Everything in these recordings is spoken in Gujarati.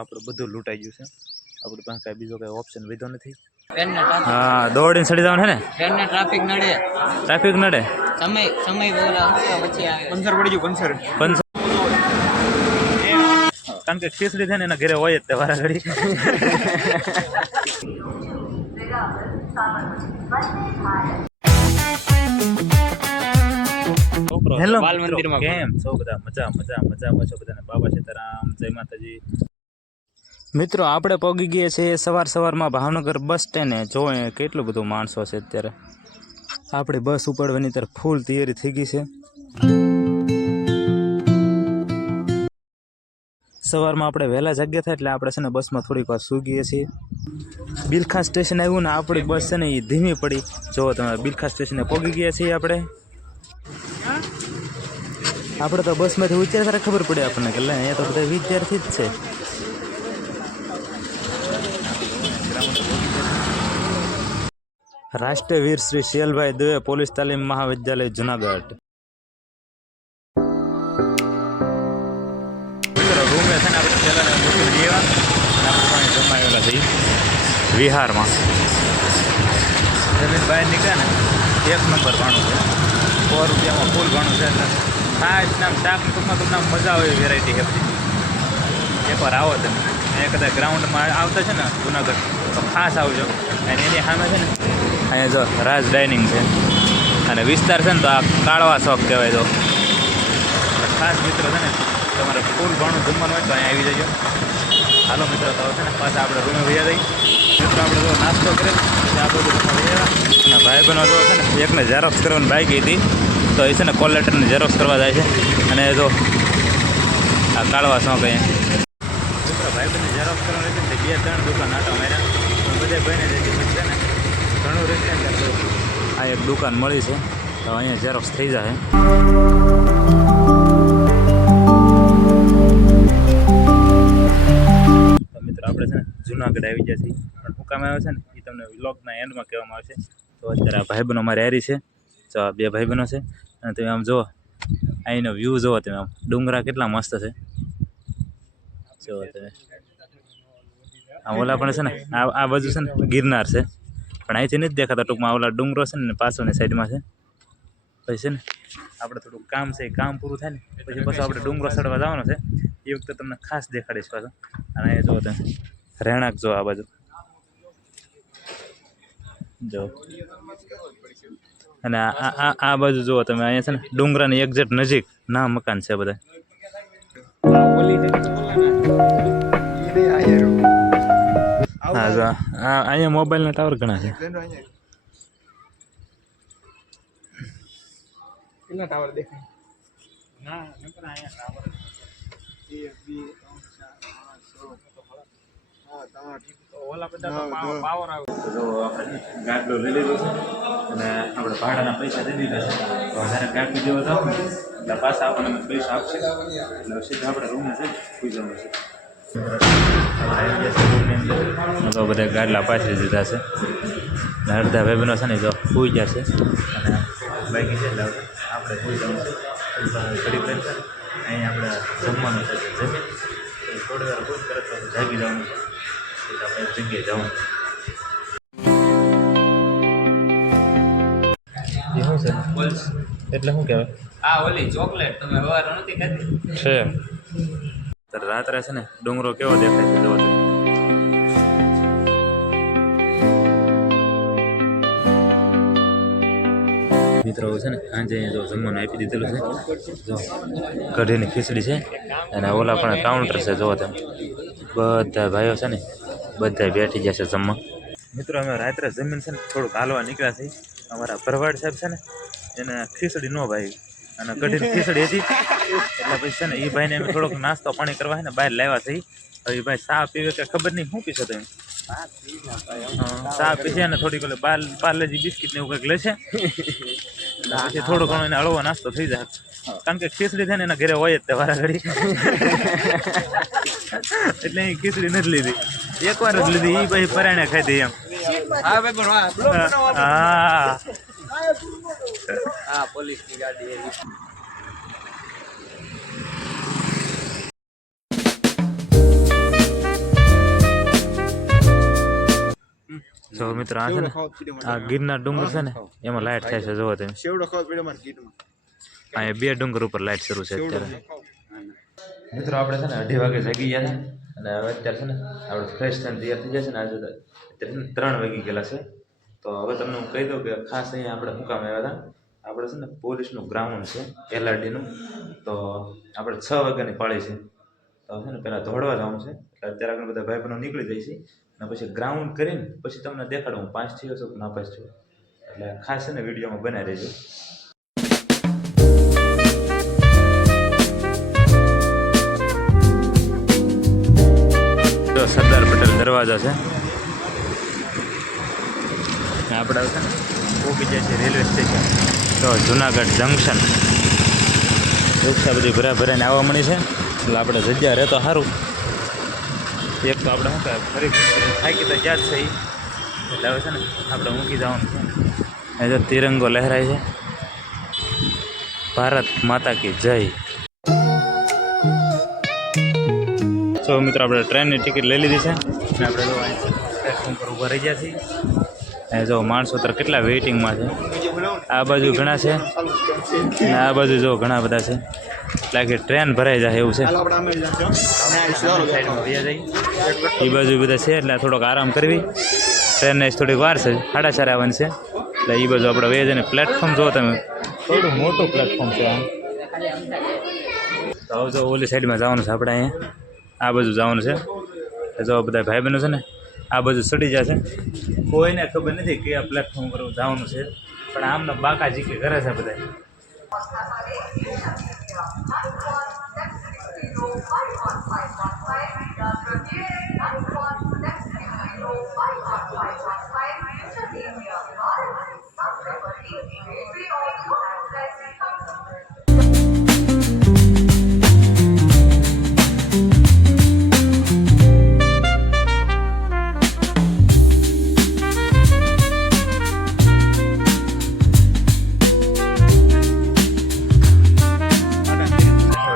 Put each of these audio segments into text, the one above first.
આપણે બધું લૂંટાઈ ગયું છે. આપણી પાસે કાંઈ બીજો કાંઈ ઓપ્શન વધ્યો નથી. હા દોડીને ચડી જવાનું છે ને. ટ્રેનને ટ્રાફિક નડે. ટ્રાફિક નડે. સમય બોલા પછી આવે. પંચર પડી ગયું પંચર. કારણ કે ખીચડી છે ને એના ઘરે હોય જ તે વારા ઘડી. હેલો કેમ છો બધા? મજામાં છો બધાને? બાબા સીતારામ, જય માતાજી. મિત્રો આપણે પહોંચી ગયા છીએ સવારમાં ભાવનગર બસ સ્ટેન્ડે. જોઈએ કેટલું બધું માણસો છે અત્યારે. આપણે બસ ઉપાડવાની ત્યારે ફૂલ તૈયારી થઈ ગઈ છે. સવારમાં આપણે વહેલા જાગ્યા થાય એટલે આપણે છે ને બસમાં થોડીક વાર સૂઈ ગઈએ છીએ. બિલખા સ્ટેશન આવ્યું ને આપણી બસ છે ને એ ધીમી પડી. જો તમે બિલખા સ્ટેશને પહોંચી ગયા છીએ આપણે તો બસમાંથી ઉતર્યા ત્યારે ખબર પડી આપણને કે અહીંયા તો બધા વિદ્યાર્થી જ છે. રાષ્ટ્રવીર શ્રી શિયલભાઈ દવે પોલીસ તાલીમ મહાવિદ્યાલય જુનાગઢ. રૂમે છે ને આપણે પહેલાં મૂકી દેવા અને આપણે જમાવેલા થઈ વિહારમાં. જમીન બહાર નીકળ્યા ને 1 નંબર ભાણું છે. 100 રૂપિયામાં ફૂલ ભાણું છે. એટલે ખાસ નામ શાક ટૂંકમાં મજા આવે વેરાયટી છે બધી. એકવાર આવો તમે અહીંયા કદાચ ગ્રાઉન્ડમાં આવતા છે ને જુનાગઢ તો ખાસ આવજો. અને એની સામે છે ને અહીંયા જો રાજ ડાઇનિંગ છે અને વિસ્તાર છે ને તો આ કાળવા ચોક કહેવાય. તો ખાસ મિત્રો છે ને તમારે ફૂલ ભાણું જમવાનું હોય તો અહીંયા આવી જજો. હાલો મિત્રો તો છે ને પાછા આપણે રૂમે વયા જઈએ. મિત્રો આપણે જો નાસ્તો કરીએ આ બધું વયા અને ભાઈ બહેનો જો છે ને એકને ઝેરોક્સ કરવાની બાઈક હતી તો એ છે ને કોલ લેટરને ઝેરોક્સ કરવા જાય છે. અને જો આ કાળવા ચોક અહીંયા મિત્રો ભાઈ બહેને ઝેરોક્સ કરવાની હતી ને 2-3 દુકાન આટા માર્યા. બધે ભાઈને જતી છે ને ઘણું રિસ્ટેન્ડ આ એક દુકાન મળી છે તો અહીંયા ઝેરોક્સ થઈ જાય. તો મિત્રો આપણે છે ને જુનાગઢ આવી ગયા છીએ. પણ શું કામ આવે છે ને એ તમને વ્લોગના એન્ડમાં કહેવામાં આવશે. તો અત્યારે આ ભાઈબંધો અમારે હારી છે. તો આ 2 ભાઈબંધો છે અને તમે આમ જુઓ અહીંનો વ્યૂ જુઓ તમે આમ ડુંગરા કેટલા મસ્ત છે. જુઓ તમે આ ઓલા પણ છે ને આ બાજુ છે ને ગિરનાર છે પણ અહીંથી નથી દેખાતા. ટૂંકમાં ઓલા ડુંગરો છે ને પાછળની સાઈડમાં છે. પછી છે ને આપણે થોડુંક કામ છે એ કામ પૂરું થાય ને પછી પાછું આપણે ડુંગરો ચડવા જવાનો છે. એ વખતે તમને ખાસ દેખાડીશ પાછું. અને અહીંયા જુઓ તમે રહેણાંક જો આ બાજુ જો અને આ બાજુ જુઓ તમે અહીંયા છે ને ડુંગરાની એક્ઝેક્ટ નજીક ના મકાન છે બધા. હા જો અહીંયા મોબાઈલના ટાવર ઘણા છે. કેટલા ટાવર દેખાય? ના નકર અહીંયા ટાવર 1 2 3 4 5 6 ઓલા બધા પાવર આવે. તો આપણે ગાડલો લઈ લીધો છે અને આપણે ભાડાના પૈસા દઈ દીધા છે. તો જ્યારે ગાડી દેવા જાવ ને એટલે પાછા આપણને પૈસા આપશે એટલે સીધા આપણે રૂમે છે સુઈ જવાનું છે. તો બધા ગાડલા પાથરી દીધા છે. અડધા ભાઈબંધો છે ને જો સુઈ ગયા છે અને બાકી છે એટલે આપણે સુઈ જવાનું છે. ઘડી કરી છે અહીંયા આપણે જમવાનું છે. થોડી વાર કોઈ તરત જાગી જવાનું છે. આપણે એક જગ્યાએ જવાનું એ શું છે એટલે શું કહેવાય? આ ઓલી ચોકલેટ તમે સવારે નથી ખાધી છે. રાત્રે છે ને ડુંગરો કેવો દેખાય છે જોવો. મિત્રો છે ને સાંજે જો જમવાનું આપી દીધેલું છે. જો કઢીની ખીચડી છે અને ઓલા પણ કાઉન્ટર છે. જોવો તમે બધા ભાઈઓ છે ને બધા બેઠી ગયા છે જમવા. મિત્રો અમે રાત્રે જમીન છે ને થોડુંક હાલવા નીકળ્યા છીએ. અમારા ભરવાડ સાહેબ છે ને એને ખીચડી ન ભાઈ અને કઢીની ખીચડી હતી એટલે પછી છે ને એ ભાઈને અમે થોડોક નાસ્તો પાણી કરવા છે ને બહાર લાવ્યા છીએ. હવે ભાઈ ચા પીવે કે ખબર નહીં શું પીશો તમે? ચા પીશે ને થોડીક ઓલી પાર્લેજી બિસ્કિટ ને એવું કંઈક લેશે પછી થોડો ઘણો એને હળવો નાસ્તો થઈ જાય. કારણ કે ખીચડી છે ને એના ઘરે હોય જ તે વારા ઘડી એટલે એ ખીચડી નથી લીધી. એકવાર જ લીધી એ પછી પરાણે ખાધી એમ. હા પોલીસની ગાડી તો મિત્રો આ છે ને આ ગિરનાર ડુંગર છે ને એમાં લાઇટ થાય છે જોવો તમે શેવડો ખાવ પડ્યો મારા કીટમાં. અહીંયા 2 ડુંગર ઉપર લાઇટ શરૂ છે અત્યારે મિત્રો આપણે છે ને 2:30 વાગે જાગી ગયા હતા અને હવે અત્યારે છે ને આપણે ફ્રેશ થઈને તૈયાર થઈ જશે ને આજે અત્યારે 3 વાગી ગયેલા છે તો હવે તમને હું કહી દઉં કે ખાસ અહીંયા આપણે શું કામ આવ્યા હતા આપણે છે ને પોલીસનું ગ્રાઉન્ડ છે LRDનું તો આપણે 6 વાગ્યાની પાળી છે તો છે ને પહેલાં દોડવા જવાનું છે એટલે અત્યારે આપણે બધા ભાઈ બહેનો નીકળી જાય છે અને પછી ગ્રાઉન્ડ કરીને પછી તમને દેખાડું હું પાસ થયો છું કે ના પાસ થયો એટલે ખાસ છે ને વિડીયોમાં બનાવી રહેજો સરદાર પટેલ દરવાજા છે આપણે છે ને પહોંચી જાય છે રેલવે સ્ટેશન તો જુનાગઢ જંકશન રિક્ષા બધી ભરાઈને આવવા મળી છે એટલે આપણે જગ્યા રહે તો સારું એક તો આપણે શું કહે ફરી થાકી તો જ્યાં જ છે એટલે હવે છે ને આપણે મૂકી જવાનું છે એ જો તિરંગો લહેરાય છે ભારત માતા કી જય તો મિત્રો આપણે ટ્રેનની ટિકિટ લઈ લીધી છે અને આપણે જો પ્લેટફોર્મ પર ઊભા રહી ગયા છીએ અને જો માણસો તર કેટલા વેઇટિંગમાં છે આ બાજુ ઘણા છે અને આ બાજુ જો ઘણા બધા છે એટલે કે ટ્રેન ભરાઈ જાય એવું છે એ બાજુ બધા છે એટલે થોડોક આરામ કરવી ટ્રેનને થોડીક વાર છે 4:30 આવવાની છે એટલે એ બાજુ આપણે વહી જઈને પ્લેટફોર્મ જો તમે થોડું મોટું પ્લેટફોર્મ છે આમ તો હવે જો ઓલી સાઈડમાં જવાનું છે આપણે અહીંયા આ બાજુ જવાનું છે જો બધા ભાઈ બહેનો છે ને આ બાજુ ચડી જશે કોઈને ખબર નથી કે આ પ્લેટફોર્મ પર જવાનું છે પણ આમને બાકા જીકે કરે છે બધા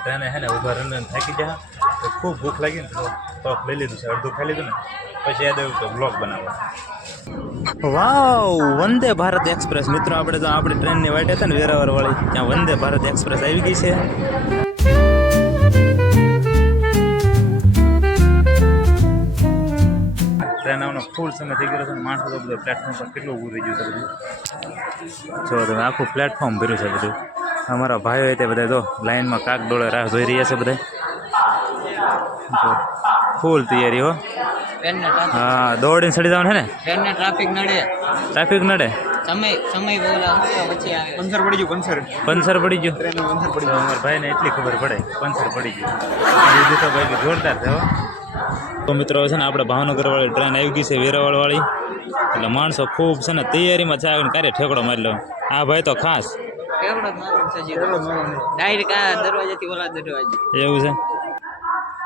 ટ્રેને હે ને ઊભા રહીને થાકી ગયા તો ખૂબ ભૂખ લાગી ને તો પફ લઈ લીધું છે અડધું ખાઈ લીધું ને પછી યાદ આવ્યું કે બ્લોગ બનાવવા વાવ વંદે ભારત એક્સપ્રેસ મિત્રો આપણે તો આપણી ટ્રેનની વાટે હતા ને વેરાવળ વાળી ત્યાં વંદે ભારત એક્સપ્રેસ આવી ગઈ છે ટ્રેન આવવાનો ફૂલ સમય થઈ ગયો છે ને માણસો તો બધું પ્લેટફોર્મ પર કેટલું ઊભું થઈ ગયું છે બધું જો તમે આખું પ્લેટફોર્મ ભર્યું છે બધું અમારા ભાઈઓ તે બધા જો લાઈનમાં કાક ડોળે રાહ જોઈ રહ્યા છે બધા ફૂલ તૈયારી હો હા દોડીને ચડી જવાનું છે ને ટ્રેનને ટ્રાફિક નડે સમય બોલા પછી આવે પંચર પડી ગયું પંચર પડી ગયું ટ્રેનનું પંચર પડી તો અમારા ભાઈને એટલી ખબર પડે પંચર પડી ગયું બીજું તો ભાઈ જોરદાર છે હો તો મિત્રો છે ને આપણે ભાવનગરવાળી ટ્રેન આવી ગઈ છે વેરાવળવાળી એટલે માણસો ખૂબ છે ને તૈયારીમાં છે આવીને કાર્ય ઠેકડો મારી લો આ ભાઈ તો ખાસ ડાયરેક્ટ આ દરવાજાથી ઓલા દરવાજે એવું છે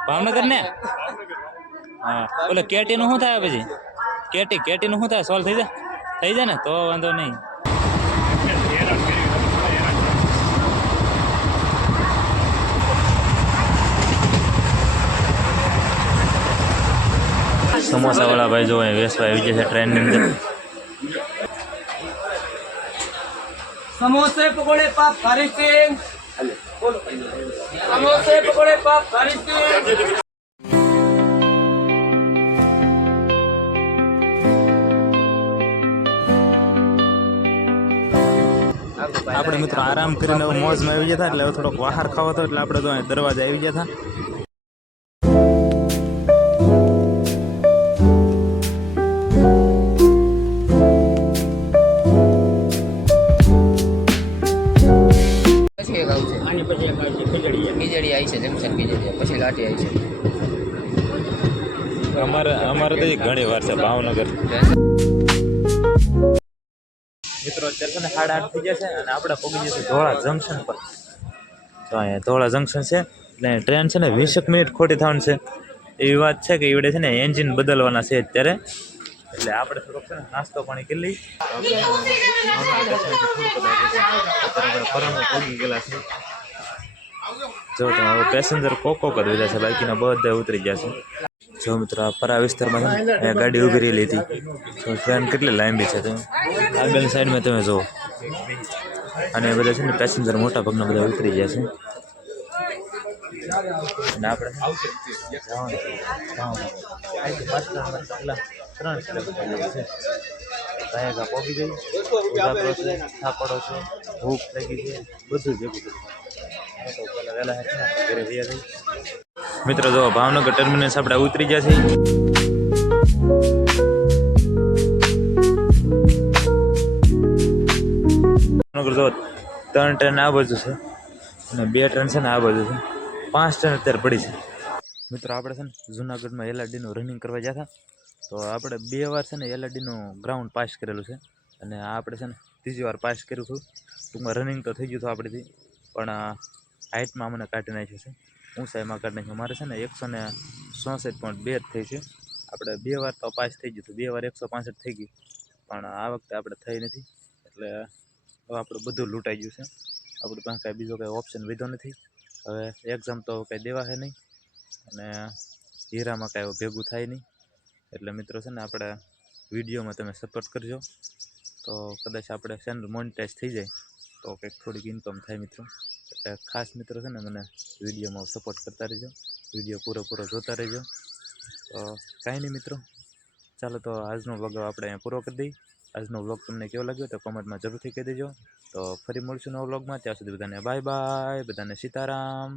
ભાવનગર ને હા ઓલે કેટીનું શું થાય પછી કેટીનું શું થાય સોલ્વ થઈ જાય ને તો વાંધો નહીં સમોસા વાળા ભાઈ જો વેસવા આવી જશે ટ્રેનની અંદર સમોસે પકોડે પાપ ભારી સિંહ સમોસે પકોડે પાપ ભારી સિંહ આપણે મિત્રો આરામ કરીને મોજમાં આવી ગયા હતા એટલે હવે થોડોક બહાર ખાવો હતો એટલે આપણે તો દરવાજા આવી ગયા હતા ખીજડી આવી છે જંકશન ખીજડી પછી લાટી આવી છે અમારે તો ઘણી વાર છે ભાવનગર મિત્રો અત્યારે છે ને 8:30 થઈ ગયા છે અને આપણે પહોંચી જશે ધોળા જંકશન પર તો અહીંયા ધોળા જંકશન છે એટલે ટ્રેન છે ને 20 મિનિટ ખોટી થવાની છે એવી વાત છે કે એવડે છે ને એન્જિન બદલવાના છે અત્યારે એટલે આપણે થોડોક છે ને નાસ્તો પાણી કરી લઈ પહોંચી ગયેલા છે જો તમે પેસેન્જર કોક જ વધ્યા છે બાકીના બધા ઉતરી ગયા છે જો મિત્રો આ પરા વિસ્તારમાં છે ને અહીંયા ગાડી ઊભી રહેલી હતી તો ટ્રેન કેટલી લાંબી છે તમે આગળની સાઈડમાં તમે જુઓ અને એ બધા છે ને પેસેન્જર મોટા ભાગના બધા ઉતરી ગયા છે અને આપણે અહીંથી 5 કિલોમીટર પહેલાં 3 કિલોમીટર જેવું છે કાયગા પહોંચી ગઈ ઉજાગરો છે થાકડો છે ભૂખ લાગી છે બધું ભેગું તો પહેલાં વહેલા છે ને ઘરે રહ્યા થઈ મિત્રો જો ભાવનગર ટર્મિનસ આપણે ઉતરી ગયા છીએ ભાવનગર જો 3 ટ્રેન આ બાજુ છે અને 2 ટ્રેન છે ને આ બાજુ છે 5 ટ્રેન અત્યારે પડી છે મિત્રો આપણે છે ને જુનાગઢમાં એલઆરડીનું રનિંગ કરવા ગયા હતા તો આપણે 2 વાર છે ને એલઆરડીનું ગ્રાઉન્ડ પાસ કરેલું છે અને આ આપણે છે ને 3જી વાર પાસ કર્યું હતું ટૂંકમાં રનિંગ તો થઈ ગયું હતું આપણેથી પણ હાઇટમાં મને કાઢી નાખ્યું છે ઊંચાઈમાં કાઢી નાખ્યું મારે છે ને 166.2 જ થઈ છે આપણે 2 વાર તો પાસ થઈ ગયું હતું 2 વાર 165 થઈ ગઈ પણ આ વખતે આપણે થઈ નથી એટલે હવે આપણું બધું લૂંટાઈ ગયું છે આપણી પાસે કાંઈ બીજો કાંઈ ઓપ્શન વધ્યો નથી હવે એક્ઝામ તો કાંઈ દેવા છે નહીં અને હીરામાં કાંઈ ભેગું થાય નહીં એટલે મિત્રો છે ને આપણે વિડીયોમાં તમે સપોર્ટ કરજો તો કદાચ આપણે ચેનલ મોનિટાઈઝ થઈ જાય તો કંઈક થોડીક ઇન્કમ થાય મિત્રો એટલે ખાસ મિત્રો છે ને મને વિડીયોમાં સપોર્ટ કરતા રહેજો વિડીયો પૂરો જોતા રહેજો તો કાંઈ નહીં મિત્રો ચાલો તો આજનો વ્લોગ આપણે અહીંયા પૂરો કરી દઈએ આજનો વ્લોગ તમને કેવો લાગ્યો તો કોમેન્ટમાં જરૂરથી કહી દેજો તો ફરી મળશું નવા વ્લોગમાં ત્યાં સુધી બધાને બાય બાય બધાને સીતારામ